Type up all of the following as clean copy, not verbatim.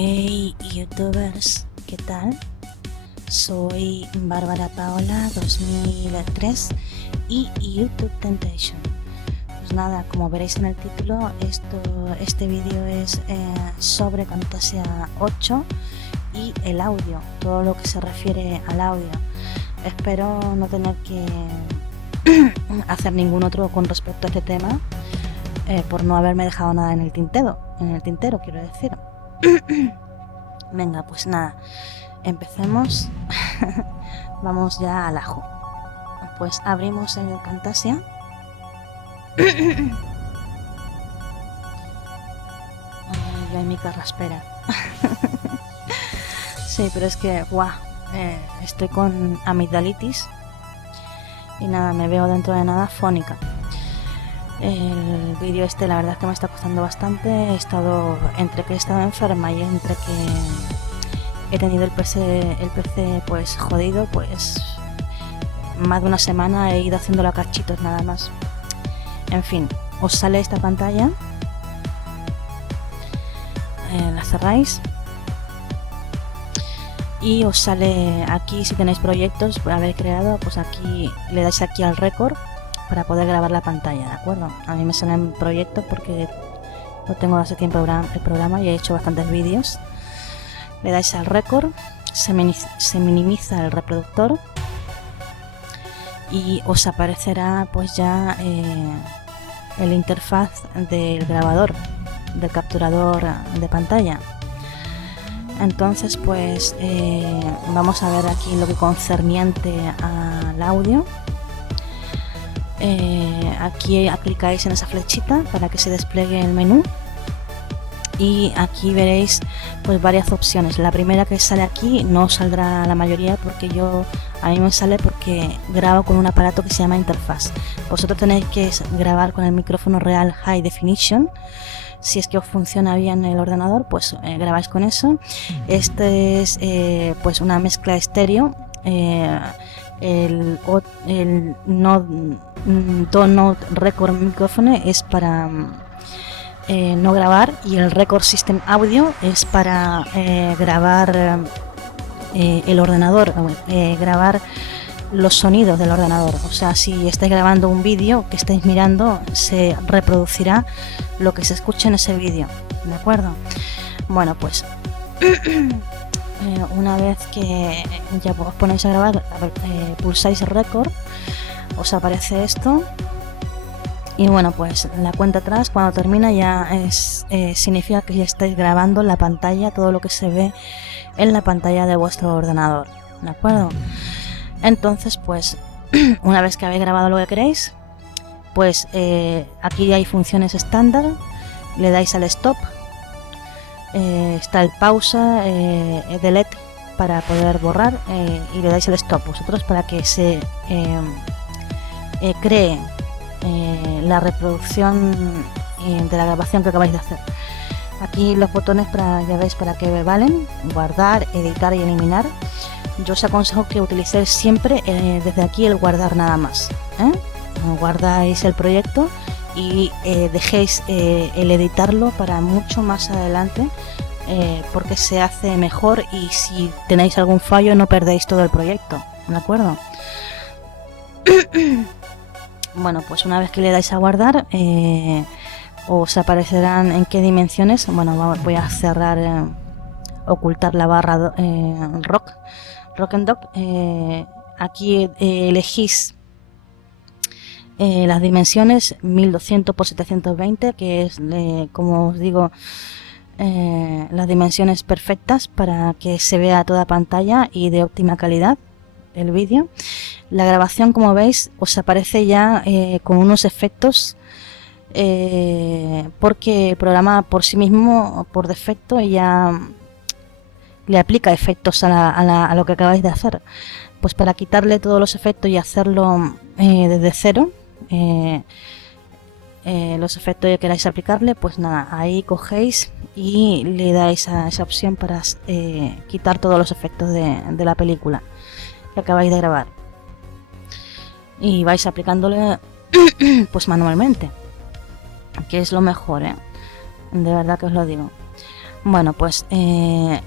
Hey youtubers, ¿qué tal? Soy Bárbara Paola 2003 y YouTube Temptation. Pues nada, como veréis en el título, este vídeo es sobre Camtasia 8 y el audio, todo lo que se refiere al audio. Espero no tener que hacer ningún otro con respecto a este tema, por no haberme dejado nada en el tintero quiero decir. Venga, pues nada, empecemos. Vamos ya al ajo. Pues abrimos el Camtasia. Yo en mi carraspera. Sí, pero es que estoy con amigdalitis y nada, me veo dentro de nada fónica. El vídeo la verdad es que me está costando bastante. He estado entre que he estado enferma y entre que he tenido el PC pues jodido, pues más de una semana he ido haciéndolo a cachitos nada más. En fin, os sale esta pantalla, la cerráis y os sale aquí, si tenéis proyectos por haber creado, pues aquí le dais aquí al récord para poder grabar la pantalla, ¿de acuerdo? A mí me salen proyectos porque lo tengo hace tiempo el programa y he hecho bastantes vídeos. Le dais al récord, se minimiza el reproductor y os aparecerá pues ya el interfaz del grabador, del capturador de pantalla. Entonces pues vamos a ver aquí lo que concerniente al audio. Aquí clicáis en esa flechita para que se despliegue el menú y aquí veréis pues varias opciones. La primera que sale aquí no os saldrá la mayoría porque a mí me sale porque grabo con un aparato que se llama interfaz. Vosotros tenéis que grabar con el micrófono real High Definition. Si es que os funciona bien el ordenador, pues grabáis con eso. Este es pues una mezcla estéreo. El Node Record Microphone es para no grabar y el Record System Audio es para grabar el ordenador, grabar los sonidos del ordenador. O sea, si estáis grabando un vídeo que estáis mirando, se reproducirá lo que se escucha en ese vídeo, ¿de acuerdo? Bueno, pues una vez que ya os ponéis a grabar, pulsáis record, os aparece esto y bueno, pues la cuenta atrás cuando termina ya significa que ya estáis grabando la pantalla, todo lo que se ve en la pantalla de vuestro ordenador, ¿de acuerdo? Entonces pues una vez que habéis grabado lo que queréis, pues aquí hay funciones estándar, le dais al stop. Está el pausa, delete para poder borrar y le dais el stop vosotros para que se cree la reproducción de la grabación que acabáis de hacer. Aquí los botones ya veis para qué valen: guardar, editar y eliminar. Yo os aconsejo que utilicéis siempre desde aquí el guardar nada más, guardáis el proyecto y dejéis el editarlo para mucho más adelante, porque se hace mejor y si tenéis algún fallo no perdéis todo el proyecto, ¿de acuerdo? Bueno, pues una vez que le dais a guardar, os aparecerán en qué dimensiones. Bueno, voy a cerrar, ocultar la barra Rock and Dock. Aquí elegís las dimensiones 1200 x 720, que es, como os digo, las dimensiones perfectas para que se vea toda pantalla y de óptima calidad el vídeo. La grabación, como veis, os aparece ya con unos efectos, porque el programa por sí mismo, por defecto, ya le aplica efectos a lo que acabáis de hacer. Pues para quitarle todos los efectos y hacerlo desde cero, los efectos que queráis aplicarle, pues nada, ahí cogéis y le dais a esa opción para quitar todos los efectos de la película que acabáis de grabar y vais aplicándole pues manualmente, que es lo mejor, de verdad que os lo digo. Bueno, pues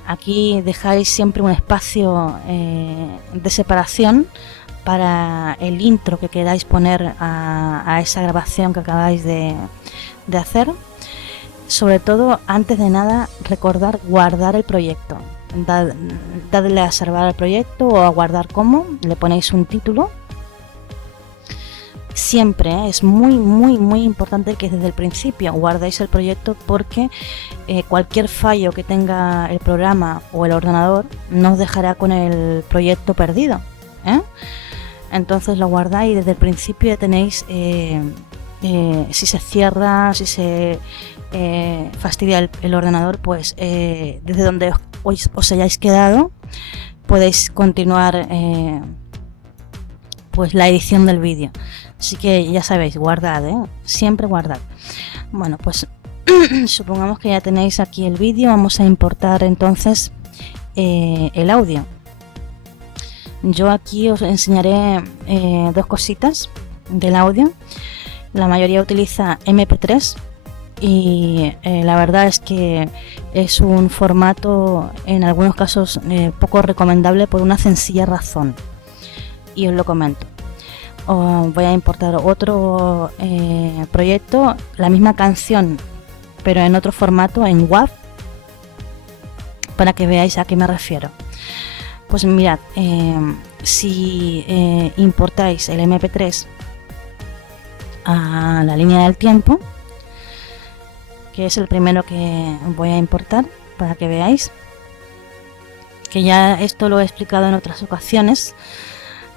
aquí dejáis siempre un espacio de separación para el intro que queráis poner a esa grabación que acabáis de hacer. Sobre todo, antes de nada, recordar guardar el proyecto. Dadle a salvar el proyecto o a guardar como, le ponéis un título. Siempre es muy importante que desde el principio guardéis el proyecto, porque cualquier fallo que tenga el programa o el ordenador no os dejará con el proyecto perdido, ¿eh? Entonces lo guardáis y desde el principio ya tenéis, si se cierra, si se fastidia el ordenador, pues desde donde os hayáis quedado podéis continuar pues la edición del vídeo. Así que ya sabéis, guardad, siempre guardad. Bueno, pues supongamos que ya tenéis aquí el vídeo. Vamos a importar entonces el audio. Yo aquí os enseñaré dos cositas del audio. La mayoría utiliza MP3 y la verdad es que es un formato en algunos casos poco recomendable por una sencilla razón, y os lo comento. Voy a importar otro proyecto, la misma canción pero en otro formato, en WAV, para que veáis a qué me refiero. Pues mirad, si importáis el MP3 a la línea del tiempo, que es el primero que voy a importar, para que veáis, que ya esto lo he explicado en otras ocasiones,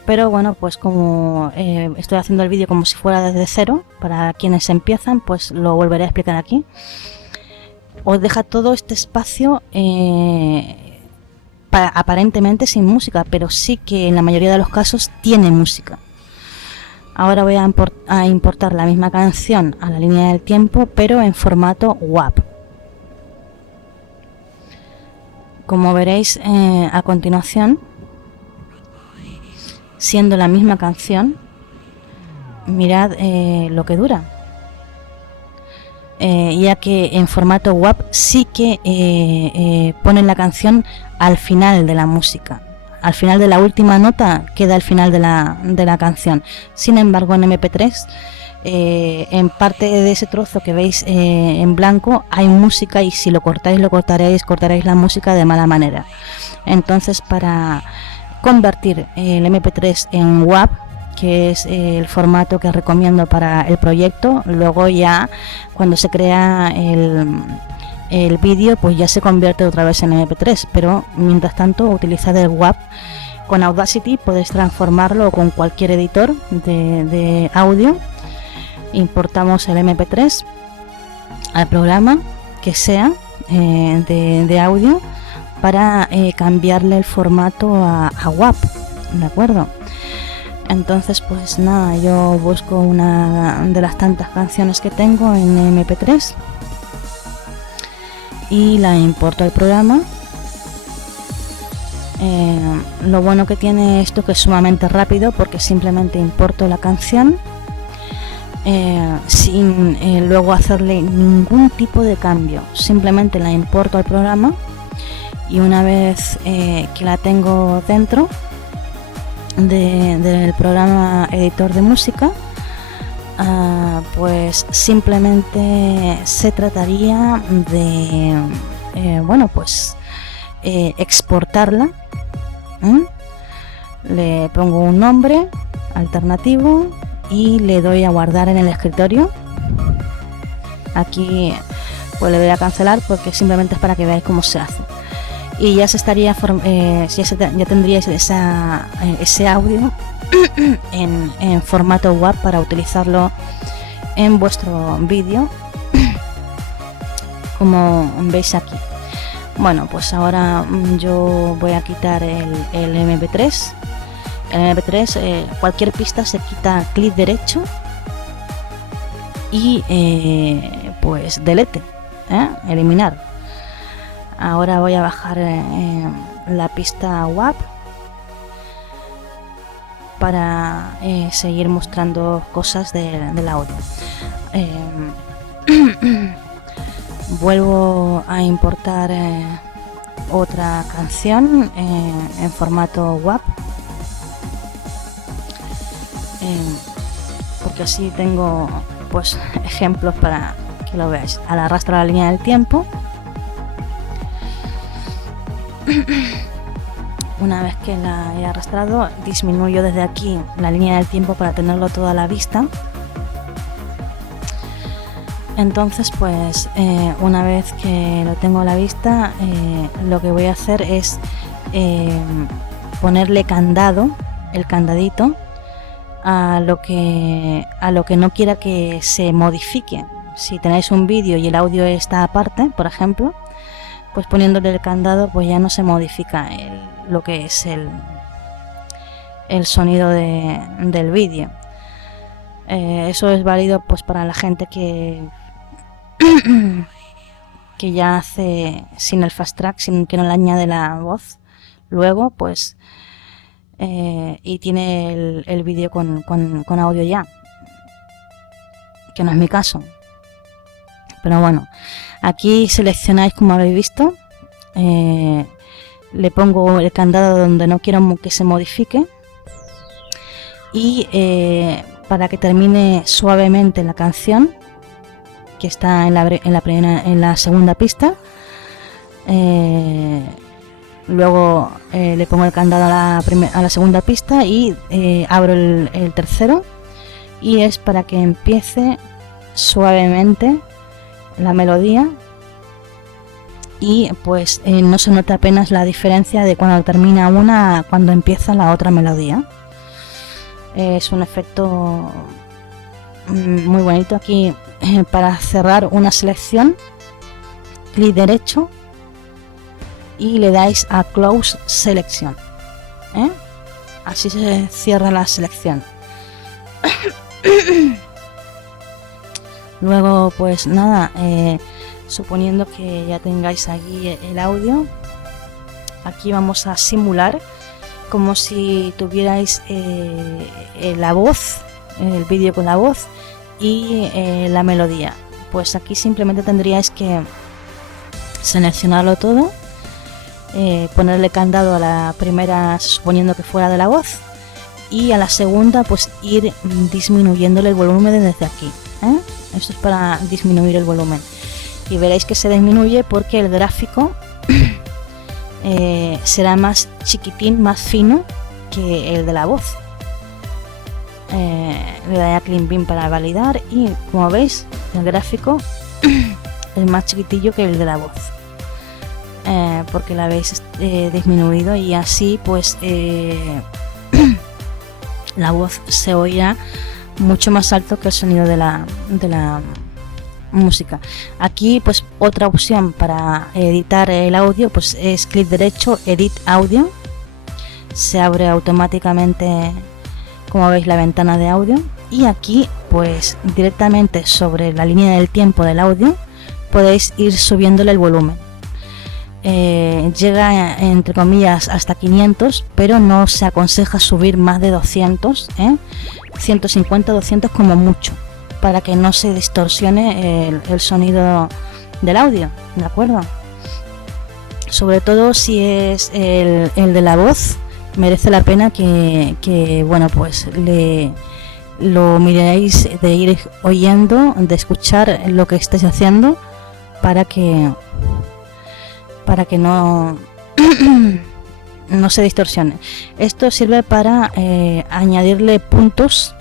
pero bueno, pues como estoy haciendo el vídeo como si fuera desde cero, para quienes empiezan, pues lo volveré a explicar aquí. Os deja todo este espacio aparentemente sin música, pero sí que en la mayoría de los casos tiene música. Ahora voy a importar la misma canción a la línea del tiempo, pero en formato WAV. Como veréis a continuación, siendo la misma canción, mirad lo que dura. Ya que en formato WAV sí que ponen la canción al final de la música. Al final de la última nota queda al final de la canción. Sin embargo, en MP3, en parte de ese trozo que veis en blanco hay música, y si lo cortaréis la música de mala manera. Entonces, para convertir el MP3 en WAV, que es el formato que recomiendo para el proyecto, luego ya cuando se crea el vídeo, pues ya se convierte otra vez en MP3, pero mientras tanto utilizad el WAV. Con Audacity podéis transformarlo, o con cualquier editor de audio. Importamos el MP3 al programa que sea de audio, para cambiarle el formato a WAV, ¿de acuerdo? Entonces, pues nada, yo busco una de las tantas canciones que tengo en MP3 y la importo al programa. Lo bueno que tiene esto es que es sumamente rápido, porque simplemente importo la canción sin luego hacerle ningún tipo de cambio. Simplemente la importo al programa, y una vez que la tengo dentro del programa editor de música, pues simplemente se trataría de exportarla. Le pongo un nombre alternativo y le doy a guardar en el escritorio. Aquí pues le doy a cancelar, porque simplemente es para que veáis cómo se hace. Y ya se estaría ya tendríais ese audio en formato WAV para utilizarlo en vuestro vídeo, como veis aquí. Bueno, pues ahora yo voy a quitar el MP3. El MP3, cualquier pista se quita clic derecho y pues delete, eliminar. Ahora voy a bajar la pista WAV para seguir mostrando cosas del audio. vuelvo a importar otra canción en formato WAV, porque así tengo pues ejemplos para que lo veáis. Al arrastrar la línea del tiempo, una vez que la he arrastrado, disminuyo desde aquí la línea del tiempo para tenerlo todo a la vista. Entonces pues una vez que lo tengo a la vista, lo que voy a hacer es ponerle candado, el candadito, a lo que no quiera que se modifique. Si tenéis un vídeo y el audio está aparte, por ejemplo, pues poniéndole el candado pues ya no se modifica lo que es el sonido del vídeo. Eso es válido pues para la gente que ya hace sin el fast track, sin que no le añade la voz luego, pues y tiene el vídeo con audio ya, que no es mi caso. Pero bueno, aquí seleccionáis, como habéis visto, le pongo el candado donde no quiero que se modifique, y para que termine suavemente la canción, que está en la segunda pista, luego le pongo el candado a la segunda pista y abro el tercero, y es para que empiece suavemente la melodía, y pues no se nota apenas la diferencia de cuando termina una a cuando empieza la otra melodía. Es un efecto muy bonito. Aquí para cerrar una selección, clic derecho y le dais a Close Selection, así se cierra la selección. Luego pues nada, suponiendo que ya tengáis aquí el audio, aquí vamos a simular como si tuvierais la voz, el vídeo con la voz y la melodía. Pues aquí simplemente tendríais que seleccionarlo todo, ponerle candado a la primera suponiendo que fuera de la voz, y a la segunda pues ir disminuyéndole el volumen desde aquí. Esto es para disminuir el volumen, y veréis que se disminuye porque el gráfico será más chiquitín, más fino que el de la voz. Le daré a Clean Beam para validar, y como veis el gráfico es más chiquitillo que el de la voz, porque la habéis disminuido, y así pues la voz se oirá mucho más alto que el sonido de la música. Aquí pues otra opción para editar el audio pues es clic derecho, Edit Audio. Se abre automáticamente, como veis, la ventana de audio, y aquí pues directamente sobre la línea del tiempo del audio podéis ir subiéndole el volumen. Llega entre comillas hasta 500, pero no se aconseja subir más de 200, 150, 200 como mucho, para que no se distorsione el sonido del audio, ¿de acuerdo? Sobre todo si es el de la voz, merece la pena que bueno, pues lo miréis, de ir oyendo, de escuchar lo que estáis haciendo, para que no no se distorsione. Esto sirve para añadirle puntos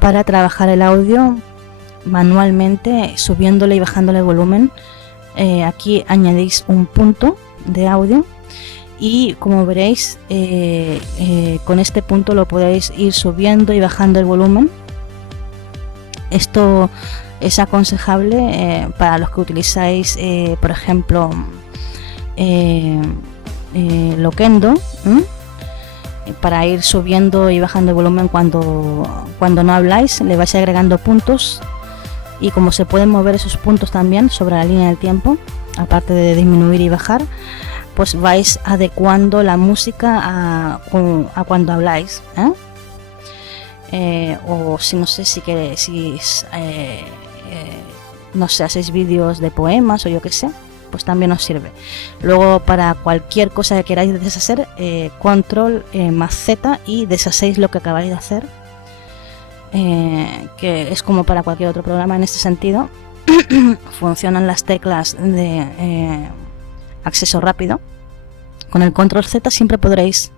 para trabajar el audio manualmente, subiéndole y bajándole el volumen. Aquí añadís un punto de audio, y como veréis con este punto lo podéis ir subiendo y bajando el volumen. Esto es aconsejable para los que utilizáis por ejemplo Loquendo, para ir subiendo y bajando el volumen cuando no habláis. Le vais agregando puntos, y como se pueden mover esos puntos también sobre la línea del tiempo, aparte de disminuir y bajar, pues vais adecuando la música a cuando habláis, o si no sé si no sé, hacéis vídeos de poemas o yo qué sé, pues también os sirve. Luego para cualquier cosa que queráis deshacer, control más Z y deshacéis lo que acabáis de hacer, que es como para cualquier otro programa en este sentido. Funcionan las teclas de acceso rápido. Con el control Z siempre podréis,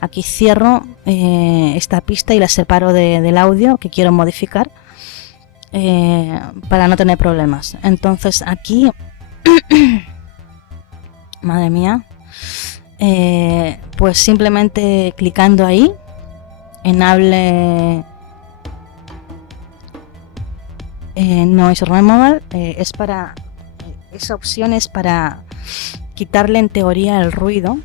aquí cierro esta pista y la separo del audio que quiero modificar, para no tener problemas. Entonces aquí madre mía, pues simplemente clicando ahí en hable noise removal, es para, esa opción es para quitarle en teoría el ruido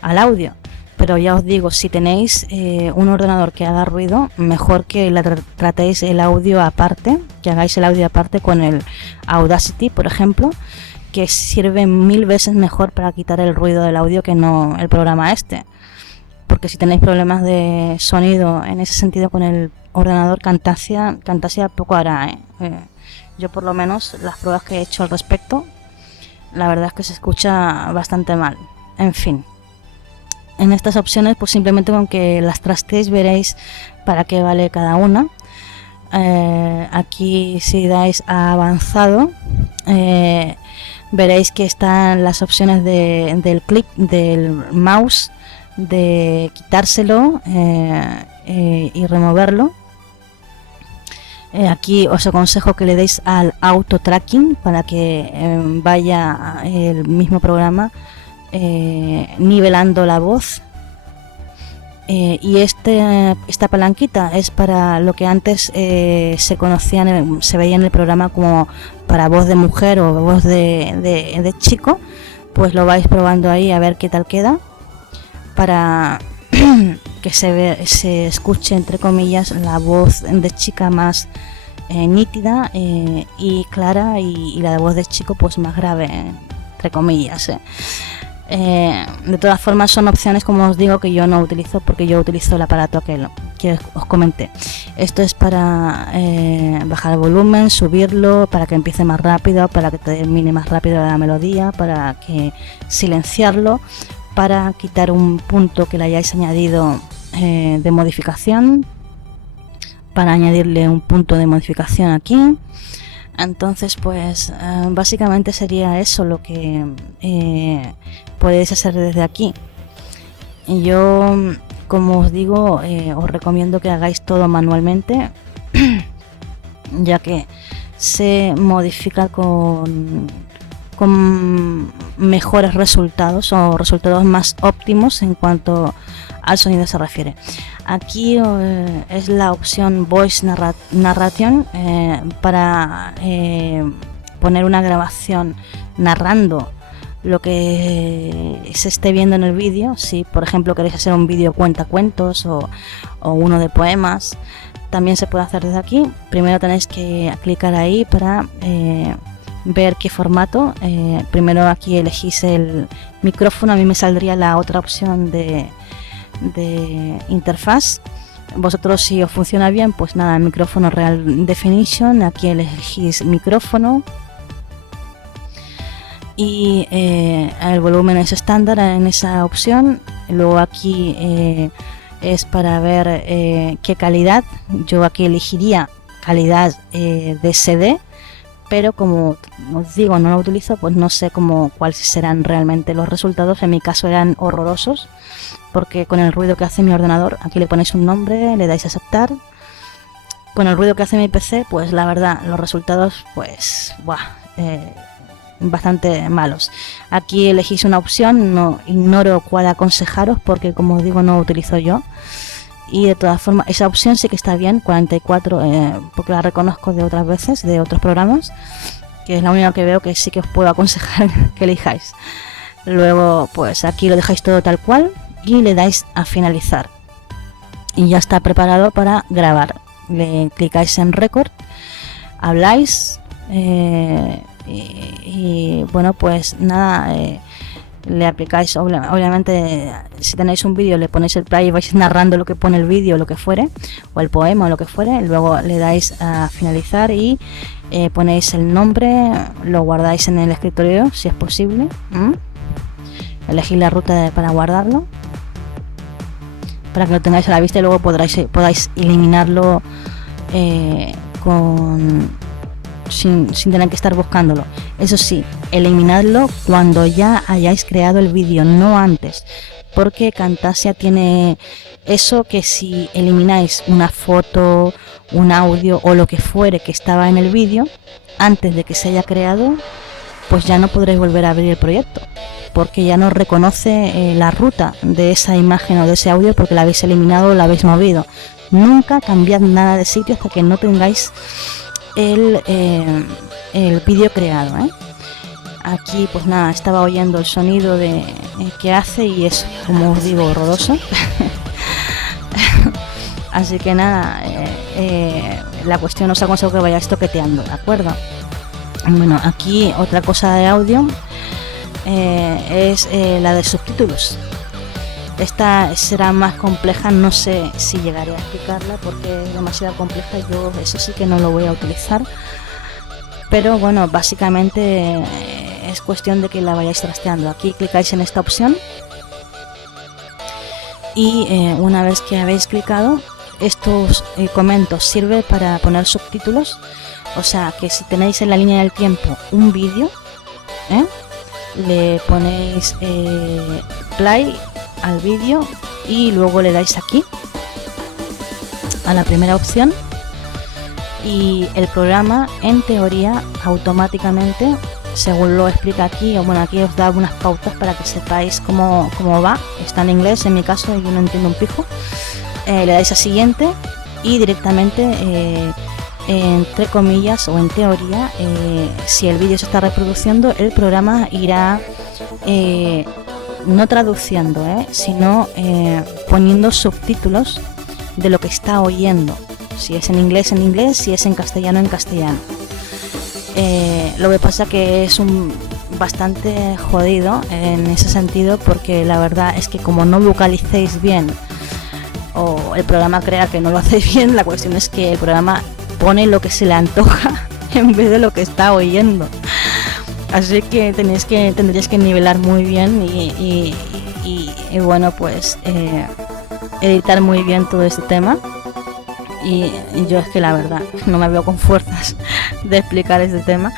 al audio. Pero ya os digo, si tenéis un ordenador que haga ruido, mejor que tratéis el audio aparte, que hagáis el audio aparte con el Audacity, por ejemplo, que sirve 1000 veces mejor para quitar el ruido del audio que no el programa este. Porque si tenéis problemas de sonido en ese sentido con el ordenador Camtasia poco hará. Yo por lo menos las pruebas que he hecho al respecto, la verdad es que se escucha bastante mal. En fin. En estas opciones, pues simplemente con que las trasteéis veréis para qué vale cada una. Aquí si dais a avanzado, veréis que están las opciones del clic del mouse, de quitárselo y removerlo. Aquí os aconsejo que le deis al auto tracking para que vaya el mismo programa nivelando la voz, y esta palanquita es para lo que antes se conocía se veía en el programa como para voz de mujer o voz de chico. Pues lo vais probando ahí a ver qué tal queda, para que se escuche entre comillas la voz de chica más nítida y clara, y la de voz de chico pues más grave, entre comillas. De todas formas son opciones, como os digo, que yo no utilizo, porque yo utilizo el aparato que os comenté. Esto es para bajar el volumen, subirlo, para que empiece más rápido, para que termine más rápido la melodía, para que silenciarlo, para quitar un punto que le hayáis añadido de modificación, para añadirle un punto de modificación aquí. Entonces pues básicamente sería eso lo que podéis hacer desde aquí. Yo, como os digo, os recomiendo que hagáis todo manualmente, ya que se modifica con mejores resultados o resultados más óptimos en cuanto al sonido se refiere. Aquí es la opción Voice Narration, para poner una grabación narrando lo que se esté viendo en el vídeo. Si por ejemplo queréis hacer un vídeo cuentacuentos o uno de poemas, también se puede hacer desde aquí. Primero tenéis que clicar ahí para ver qué formato. Primero aquí elegís el micrófono. A mí me saldría la otra opción de interfaz. Vosotros, si os funciona bien, pues nada, el micrófono Real Definition. Aquí elegís micrófono y el volumen es estándar en esa opción. Luego aquí es para ver qué calidad. Yo aquí elegiría calidad de CD, pero como os digo no lo utilizo, pues no sé cuáles serán realmente los resultados. En mi caso eran horrorosos, porque con el ruido que hace mi ordenador, aquí le ponéis un nombre, le dais a aceptar. Con el ruido que hace mi PC, pues la verdad, los resultados, pues, bastante malos. Aquí elegís una opción, no ignoro cuál aconsejaros, porque como os digo, no lo utilizo yo. Y de todas formas, esa opción sí que está bien, 44, porque la reconozco de otras veces, de otros programas, que es la única que veo que sí que os puedo aconsejar que elijáis. Luego, pues aquí lo dejáis todo tal cual y le dais a finalizar y ya está preparado para grabar. Le clicáis en record, habláis y bueno, pues nada, le aplicáis, obviamente si tenéis un vídeo le ponéis el play y vais narrando lo que pone el vídeo, lo que fuere, o el poema o lo que fuere, luego le dais a finalizar y ponéis el nombre, lo guardáis en el escritorio si es posible. Elegid la ruta para guardarlo, para que lo tengáis a la vista y luego podáis eliminarlo sin tener que estar buscándolo. Eso sí, eliminadlo cuando ya hayáis creado el vídeo, no antes, porque Camtasia tiene eso que si elimináis una foto, un audio o lo que fuere que estaba en el vídeo antes de que se haya creado, pues ya no podréis volver a abrir el proyecto, porque ya no reconoce la ruta de esa imagen o de ese audio porque la habéis eliminado o la habéis movido. Nunca cambiad nada de sitio hasta que no tengáis el vídeo creado, Aquí pues nada, estaba oyendo el sonido de que hace y es, como os digo, horroroso. Así que nada, la cuestión os aconsejo que vayáis toqueteando, ¿de acuerdo? Bueno, aquí otra cosa de audio es la de subtítulos. Esta será más compleja, no sé si llegaré a explicarla porque es demasiado compleja, yo eso sí que no lo voy a utilizar, pero bueno, básicamente es cuestión de que la vayáis trasteando. Aquí clicáis en esta opción y una vez que habéis clicado, estos comentarios sirve para poner subtítulos, o sea que si tenéis en la línea del tiempo un vídeo, le ponéis play al vídeo y luego le dais aquí a la primera opción y el programa en teoría automáticamente, según lo explica aquí, o bueno, aquí os da algunas pautas para que sepáis cómo va. Está en inglés en mi caso y yo no entiendo un pijo. Le dais a siguiente y directamente entre comillas o en teoría, si el vídeo se está reproduciendo, el programa irá no traduciendo, sino poniendo subtítulos de lo que está oyendo. Si es en inglés, si es en castellano, en castellano. Lo que pasa que es bastante jodido en ese sentido, porque la verdad es que como no vocalicéis bien o el programa crea que no lo hacéis bien, la cuestión es que el programa pone lo que se le antoja en vez de lo que está oyendo. Así que tendréis que nivelar muy bien y bueno, pues editar muy bien todo este tema. Y yo es que la verdad no me veo con fuerzas de explicar este tema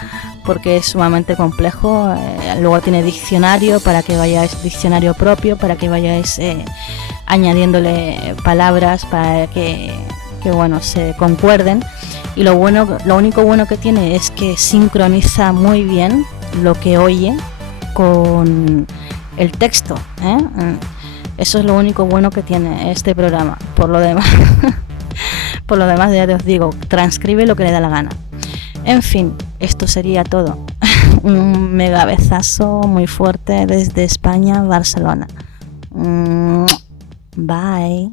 porque es sumamente complejo. Luego tiene diccionario para que vayáis, diccionario propio para que vayáis añadiéndole palabras para que bueno, se concuerden. Y lo único bueno que tiene es que sincroniza muy bien lo que oye con el texto, Eso es lo único bueno que tiene este programa. Por lo demás ya os digo, transcribe lo que le da la gana. En fin, esto sería todo. Un mega besazo muy fuerte desde España, Barcelona. Bye.